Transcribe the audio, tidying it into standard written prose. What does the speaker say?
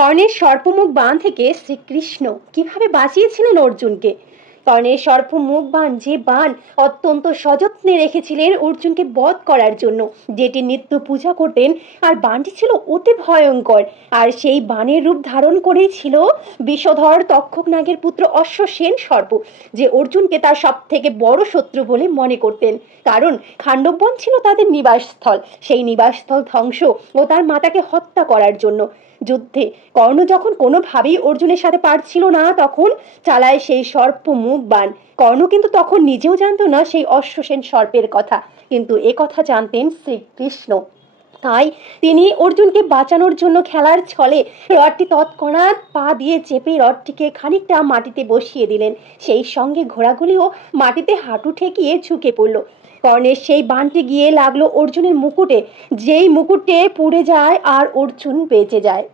কর্ণের সর্পমুখ বাণ থেকে শ্রীকৃষ্ণ কিভাবে বাঁচিয়েছিলেন অর্জুনকে। কর্ণের সর্পমুখ বাণ, যে বাণ অত্যন্ত সযত্নে রেখেছিলেন অর্জুনকে বধ করার জন্য, যেটি নিত্য পূজা করতেন। আর বাণটি ছিল অতি ভয়ঙ্কর। আর সেই বাণের রূপ ধারণ করেই ছিল বিষধর তক্ষক নাগের পুত্র অশ্বসেন সর্প, যে অর্জুনকে তার সব থেকে বড় শত্রু বলে মনে করতেন। কারণ খাণ্ডববন ছিল তাদের নিবাসস্থল, সেই নিবাসস্থল ধ্বংস ও তার মাতাকে হত্যা করার জন্য যুদ্ধে কর্ণ যখন কোনোভাবেই অর্জুনের সাথে পারছিল না, তখন চালায় সেই সর্প মুখ বাণ। কর্ণ কিন্তু তখন নিজেও জানতো না সেই অশ্বসেন সর্পের কথা, কিন্তু এ কথা জানতেন শ্রীকৃষ্ণ। তাই তিনি অর্জুনকে বাঁচানোর জন্য খেলার ছলে রডটি তৎক্ষণাৎ পা দিয়ে চেপে রডটিকে খানিকটা মাটিতে বসিয়ে দিলেন। সেই সঙ্গে ঘোড়াগুলিও মাটিতে হাঁটু ঠেকিয়ে ঝুঁকে পড়ল। কর্ণের সেই বাণটি গিয়ে লাগলো অর্জুনের মুকুটে, যেই মুকুটে পুড়ে যায় আর অর্জুন বেঁচে যায়।